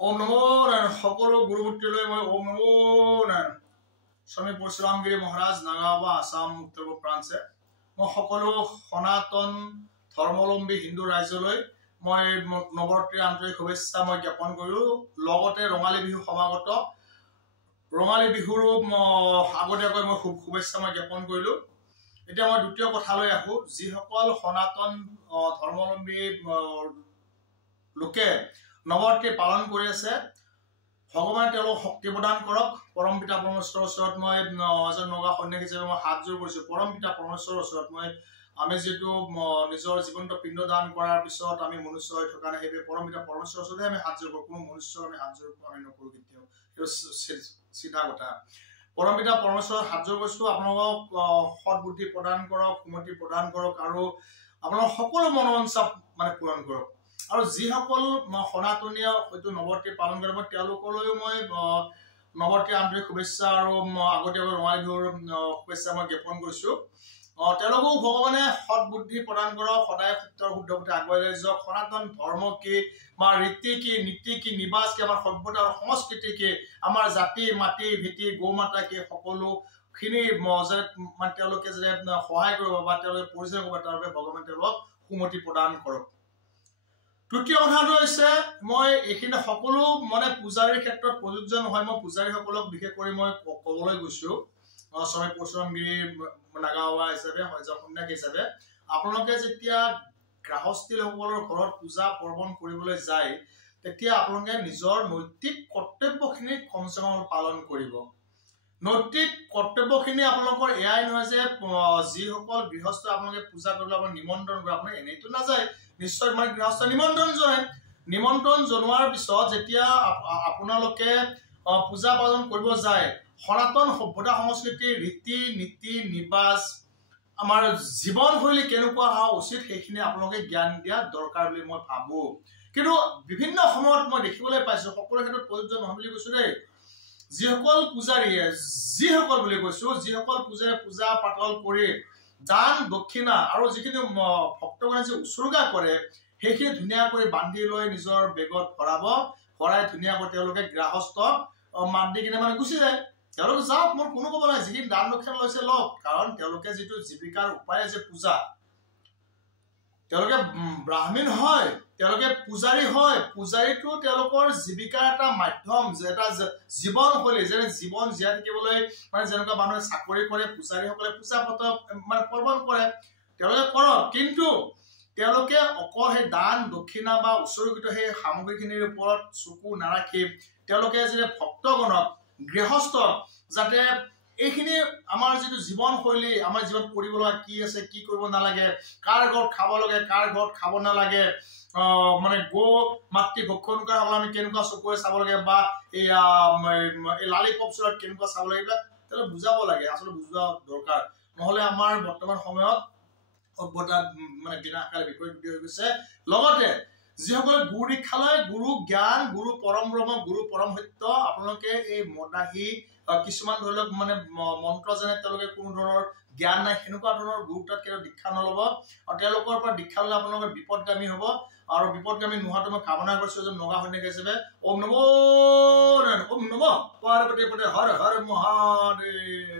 ওম নমো নাৰায়ণ। সকলো গুৰুমূৰ্তিলৈ মই ওম নমো নাৰায়ণ। স্বামী পৰশুৰামগিৰি মহাৰাজ নাগাবা আসাম উত্তৰ প্ৰাঞ্চে মই সকলো সনাতন ধৰ্মাৱলম্বী হিন্দু ৰাইজলৈ মই নৱৰাত্ৰিৰ আন্তৰিক শুভেচ্ছা মই জ্ঞাপন কৰিলো। লগতে ৰঙালী বিহু সমাগত ৰঙালী বিহুৰ আগতীয়াকৈ মই শুভেচ্ছা মই জ্ঞাপন কৰিলো। এতিয়া মই দ্বিতীয় কথালৈ আহো। যিসকল সনাতন ধৰ্মাৱলম্বী লোকে নৱৰাত্ৰি পালন কৰি আছে, ভগৱানে তেওঁলোকক শক্তি প্ৰদান কৰক। পৰম পিতা পৰমেশ্বৰৰ ওচৰত মই এজন নগা সন্যাসী হিচাপে মই হাত জোৰ কৰিছো। পৰম পিতা পৰমেশ্বৰৰ ওচৰত আমি যিহেতু নিজৰ জীৱনটো পিণ্ড দান কৰাৰ পিছত আমি মনুষ্য হৈ থকা নাই, সেইবাবে পৰম পিতা পৰমেশ্বৰৰ ওচৰতে আমি হাত জোৰ কৰো। কোনো মনুষ্যক আমি হাত জোৰ আমি নকৰো কেতিয়াও, সেইটো চিধা কথা। পৰম পিতা পৰমেশ্বৰৰ হাত জোৰ কৰিছো, আপোনালোকক সৎ বুদ্ধি প্ৰদান কৰক, সুমতি প্ৰদান কৰক আৰু আপোনালোকৰ সকলো মনোবাঞ্ছা পূৰণ কৰক। আৰু যিসকল সনাতনীয় হয়তো নৱৰাত্ৰি পালন কৰে, মই তেওঁলোকলৈও মই নৱৰাত্ৰিৰ আন্তৰিক শুভেচ্ছা আৰু আগতীয়াকৈ ৰঙালী বিহুৰ শুভেচ্ছা মই জ্ঞাপন কৰিছো। তেওঁলোকেও ভগৱানে সৎ বুদ্ধি প্ৰদান কৰক, সদায় সত্যৰ শুদ্ধ পথে আগুৱাই লৈ যাওক। সনাতন ধৰ্ম কি বা ৰীতি কি, নীতি কি, নিবাস কি, আমাৰ সভ্যতা আৰু সংস্কৃতি কি, আমাৰ জাতি মাটি ভেটি গৌ মাতা কি, সকলোখিনি তেওঁলোকে যাতে সহায় কৰিব বা তেওঁলোকে পৰিচয় কৰিব, তাৰ বাবে ভগৱানে তেওঁলোকক সুমতি প্ৰদান কৰক। তৃতীয় কথাটো হৈছে, মই এইখিনি সকলো পূজাৰীৰ ক্ষেত্ৰত প্ৰযোজ্য নহয়। মই পূজাৰীসকলক বিশেষ কৰি মই ক'বলৈ গৈছো, স্বামী পৰশুৰামগিৰি নাগাৱা হিচাপে সন্যাসী হিচাপে, আপোনালোকে যেতিয়া গৃহস্থীসকলৰ ঘৰত পূজা পাৰ্বণ কৰিবলৈ যায়, তেতিয়া আপোনালোকে নিজৰ নৈতিক কৰ্তব্যখিনি কমচে কম পালন কৰিব। নৈতিক কৰ্তব্যখিনি আপোনালোকৰ এয়াই নহয় যে যিসকল গৃহস্থ আপোনালোকে পূজা কৰিবলৈ আপোনাক নিমন্ত্ৰণ কৰে, আপোনাক এনেইতো নাযায়, নিশ্চয় গৃহস্থ নিমন্ত্ৰণ জনায়। নিমন্ত্ৰণ জনোৱাৰ পিছত যেতিয়া আপোনালোকে পূজা পালন কৰিব যায়, সনাতন সভ্যতা সংস্কৃতি ৰীতি নীতি নিবাস আমাৰ জীৱনশৈলী কেনেকুৱা হোৱা উচিত, সেইখিনি আপোনালোকে জ্ঞান দিয়া দৰকাৰ বুলি মই ভাবো। কিন্তু বিভিন্ন সময়ত মই দেখিবলৈ পাইছো, সকলো ক্ষেত্ৰত প্ৰযোজ্য নহয় বুলি কৈছো দেই, যিসকল পূজাৰীয়ে যিসকল পূজাৰীয়ে পূজা পাতল কৰি দান দক্ষিণা আৰু যিখিনি ভক্তগণে যে উৎসৰ্গা কৰে, সেইখিনি ধুনীয়াকৈ বান্ধি লৈ নিজৰ বেগত ভৰাই ধুনীয়াকৈ তেওঁলোকে গৃহস্থক মাত দি কিনে গুচি যায়। তেওঁলোকে যাওক, মোৰ কোনো ক'ব নাই, যিখিনি দান দক্ষিণা লৈছে লওক, কাৰণ তেওঁলোকে যিটো জীৱিকাৰ উপায় যে পূজা, তেওঁলোকে ব্ৰাহ্মণ হয়, তেওঁলোকে পূজাৰী হয়। পূজাৰীটো তেওঁলোকৰ জীৱিকাৰ এটা মাধ্যম, এটা জীৱনশৈলী, যেনে জীৱন জীয়াই থাকিবলৈ যেনেকুৱা মানুহে চাকৰি কৰে, পূজাৰীসকলে পূজা পাৰ্বণ কৰে, তেওঁলোকে কৰক। কিন্তু তেওঁলোকে অকল সেই দান দক্ষিণা বা উৎসৰ্গিত সেই সামগ্ৰীখিনিৰ ওপৰত চকু নাৰাখি তেওঁলোকে যে ভক্তগণক গৃহস্থক যাতে এইখিনি আমাৰ যিটো জীৱনশৈলী, আমাৰ জীৱন কৰিব লগা কি আছে, কি কৰিব নালাগে, কাৰ ঘৰত খাব লাগে, কাৰ ঘৰত খাব নালাগে, গো মাতৃ ভক্ষণ কৰা হ'লে আমি কেনেকুৱা চকুৰে চাব লাগে, বা এই লালি পপচৰত কেনেকুৱা চাব লাগে, এইবিলাক তেওঁলোকে বুজাব লাগে, আচলতে বুজোৱা দৰকাৰ। নহলে আমাৰ বৰ্তমান সময়ত সভ্যতা বিনাশকাৰী বিপৰীত হৈ গৈছে। লগতে যিসকলে গুৰু দীক্ষা লয়, গুৰু জ্ঞান, গুৰু পৰম ব্ৰহ্ম, গুৰু পৰম সত্য, আপোনালোকে এই মদাহী কিছুমান ধৰি লওক মন্ত্ৰ যেনে তেওঁলোকে কোনো ধৰণৰ জ্ঞান নাই, সেনেকুৱা ধৰণৰ গুৰু তাত কেতিয়াও দীক্ষা নলব। আৰু তেওঁলোকৰ পৰা দীক্ষা ললে আপোনালোকৰ বিপদগামী হব, আৰু বিপদগামী নোহোৱাটো মই কামনা কৰিছো এজন নগা সন্যাসী হিচাপে। ওম নমো নাৰায়ণ। ওম নমঃ পাৰ্বতী পতে হৰ হৰ মহাদেৱ।